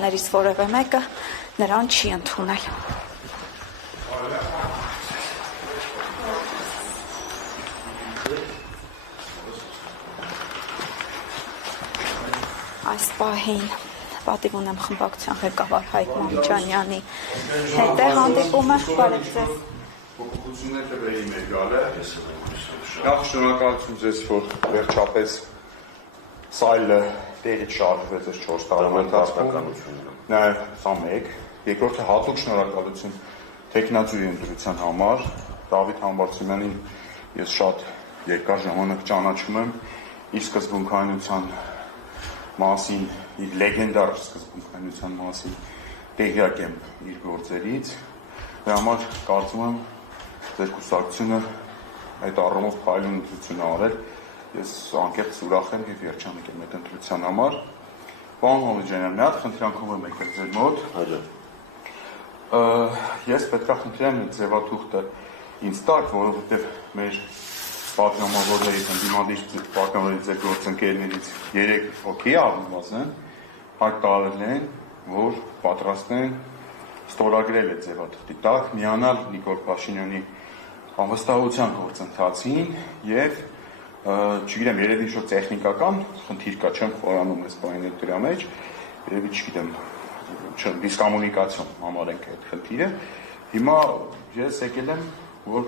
անդամներից որևէ մեկը նրան չի ընդունել։ Այս պահին պատիվ ունեմ խմբակցության ղեկավար Հայկ Մամջանյանի հետ է հանդիպումը, բարև ձեզ։ Փոփոխություններ տվեի մեր գալը։ Նախ շնորհակալություն ձեզ, որ վերջապես սայլը տեղից շարժվեց այս 4 տարվա ընթացքում։ Նաև սա մեկ։ Երկրորդը հատուկ շնորհակալություն տեխնացուի ընտրության համար։ Դավիթ Համբարձումյանին ես շատ երկար ժամանակ ճանաչում եմ, իր սկզբունքայնության մասին, իր լեգենդար սկզբունքայնության մասին տեղյակ եմ իր գործերից։ Դրա համար կարծում եմ ձեր կուսակցությունը այդ առումով փայլուն ընտրություն արել։ Ես անկեղծ ուրախ եմ եւ երջանիկ եմ այդ ընտրության համար։ Պարոն Մամջանյան, մի հատ խնդրանքով եմ եկել ձեր մոտ։ Ես պետք է խնդրեմ ձևաթուղթը ինձ տակ, որովհետեւ մեր պատգամավորների ընդդիմադիր պատգամավորների ձեր գործընկերներից 3 հոգի առնվազն հայտարարել են, որ պատրաստ են ստորագրել այդ ձևաթղթի տակ, միանալ Նիկոլ Փաշինյանի անվստահության գործընթացին եւ չգիտեմ, երևի ինչ-որ տեխնիկական խնդիր կա, չեմ խորանում այս բանը դրա մեջ, երևի չգիտեմ, դիսկոմունիկացիոն համարենք այդ խնդիրը։ Հիմա ես եկել եմ, որ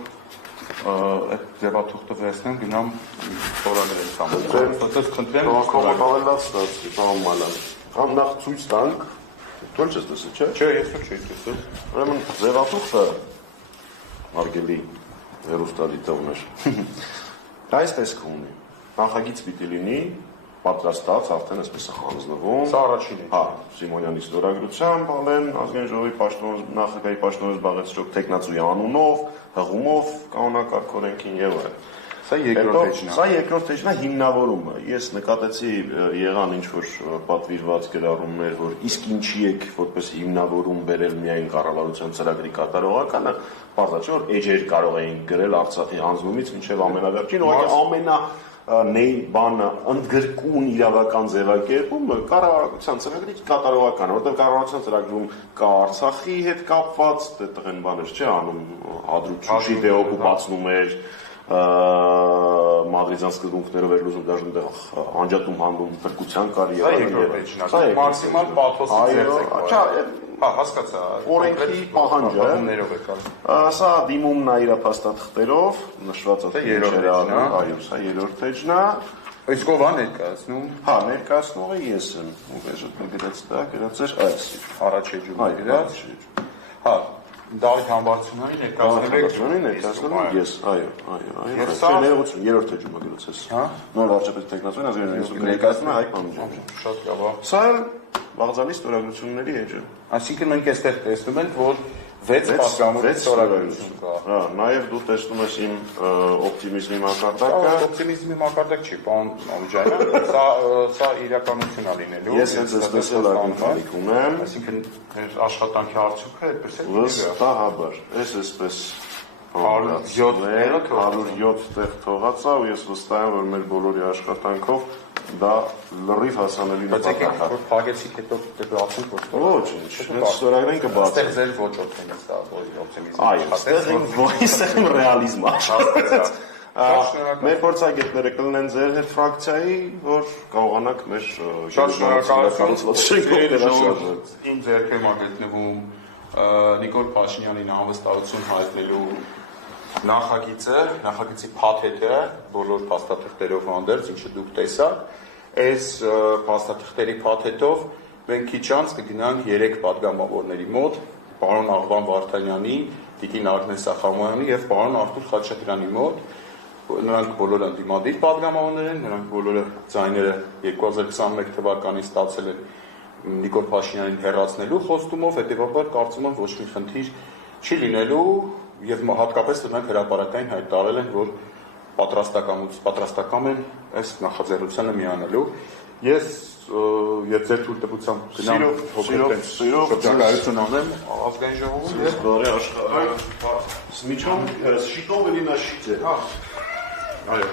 այդ ձևաթուղթը վերցնեմ, գնամ ստորագրել համաձայն։ Խնդրեմ, լավ ստացվի, պարոն Մալյան։ Կամ նախ ցույց տանք, դու չես տեսել, չէ՞։ Չէ, ես չէի տեսել։ Ուրեմն ձևաթուղթը հարգելի հեռուստադիտողներ, դա այս տեսքը ունի։ Նախագիծ պիտի լինի պատրաստած, արդեն այսպես է հանձնվում։ Սա առաջինն է։ Հա, Սիմոնյանի ստորագրությամբ, Ալեն ազգային ժողովի նախագահի պաշտոնը զբաղեցրող տեխնացուի անունով, հղումով, կանոնակարգ օրենքին եւ այլն։ Սա երկրորդ էջն է։ Սա երկրորդ էջն է հիմնավորումը։ Ես նկատեցի եղան ինչ որ պատվիրված գրառումներ, որ իսկ ինչի եք որպես հիմնավորում բերել միայն կառավարության ծրագրի կատարողականը, բարձր չէ որ էջեր կարող էին գրել Արցախի հանձնումից մինչև ամենավերջին, ուղղակի բանը ընդգրկուն իրավական ձևակերպումը կառավարության ծրագրի կատարողական, որտեղ կառավարության ծրագրում կա Արցախի հետ կապված տղեն բաներ չի անում, հադրութի դեօկուպացնում էր, մադրիդյան սկզբունքներով էր լուծում դաժան այնտեղ անջատում հանդում փրկության կար եւ մաքսիմալ պաթոսի ձեռք Հա, հասկացա։ Օրենքի պահանջը սա դիմումն է իր փաստաթղթերով, նշված է այո, սա երրորդ էջն է։ Իսկ ով է ներկայացնում։ Հա, ներկայացնողը ես եմ, ով է գրած դա, գրած էր այս։ Առաջ էջում է գրած։ Հա, Դավիթ Համբարձումյանի ներկայացնում ես, այո։ Սա ներողություն, երրորդ էջում է գրած ես։ Հա։ Նոր վարչապետ տեխնացուին ազգային ներկայացնում է Հայկ Մամջանյանը։ Շատ լավ։ Սա Բաղձալի ստորագրությունների էջը։ Այսինքն մենք այստեղ տեսնում ենք, որ 6 պատգամավորի ստորագրություն կա։ Հա, նաև դու տեսնում ես իմ օպտիմիզմի մակարդակը։ Օպտիմիզմի մակարդակ չի, պարոն Մամջանյան, սա իրականություն է լինելու։ Ես հենց տեսել ակնթարիք ունեմ։ Այսինքն մեր աշխատանքի արդյունքը այդպես է լինելու։ Վստահաբար, այսպես 107 տեղ թողած է ու ես վստահ եմ, որ մեր բոլորի աշխատանքով դա լրիվ հասանելի նպատակ է։ Փակեցիք հետո դեպացում փոստով։ Ոչինչ, մենք ստորագրենք կբացենք։ Այստեղ ձեր ոճով են ստա օպտիմիզմը։ Այո, այստեղ ռեալիզմ աշխատեց։ Մեր փորձագետները կլինեն ձեր հետ ֆրակցիայի, որ կարողանաք մեր շատ շնորհակալություն։ Իմ ձեռքերում է գտնվում Նիկոլ Փաշինյանին անվստահություն հայտնելու նախագիծի փաթեթը բոլոր փաստաթղթերով հանդերձ, ինչը դուք տեսաք, այս փաստաթղթերի փաթեթով մենք քիչ անց կգնանք 3 պատգամավորների մոտ, պարոն Աղվան Վարդանյանի, տիկին Ագնես Ախամյանի եւ պարոն Արթուր Խաչատրյանի մոտ, նրանք բոլորը ընդդիմադիր պատգամավորներ են, նրանք բոլորը ձայները 2021 թվականին ստացել են Նիկոլ Փաշինյանին հեռացնելու խոստումով, հետեւաբար կարծում եմ ոչ մի խնդիր չի լինելու եւ հատկապես նրանք հրապարակային հայտարարել են, որ պատրաստական են այս նախաձեռնությանը միանալու։ Ես եւ ձեր թույլտվությամբ գնամ շրջագայություն անեմ ազգային ժողովում եւ բարի աշխարհ։ Սմիչոն շիտով էլի նա շիտ է։ Այո։